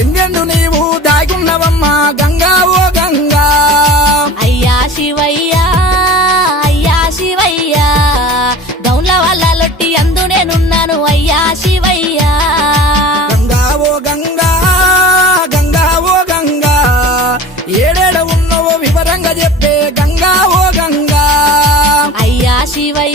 ఎందెందు నీవు దాగున్నవమ్మా గంగా ఓ గంగా. అయ్యా శివయ్యా అయ్యా శివయ్యా గౌన్ల వల్ల లొట్టి అందు నేనున్నాను అయ్యా శివయ్యా. గంగా ఓ గంగా గంగా ఓ గంగా ఏడేడ ఉన్నవో వివరంగా చెప్పే గంగా ఓ గంగా. అయ్యా శివయ్యా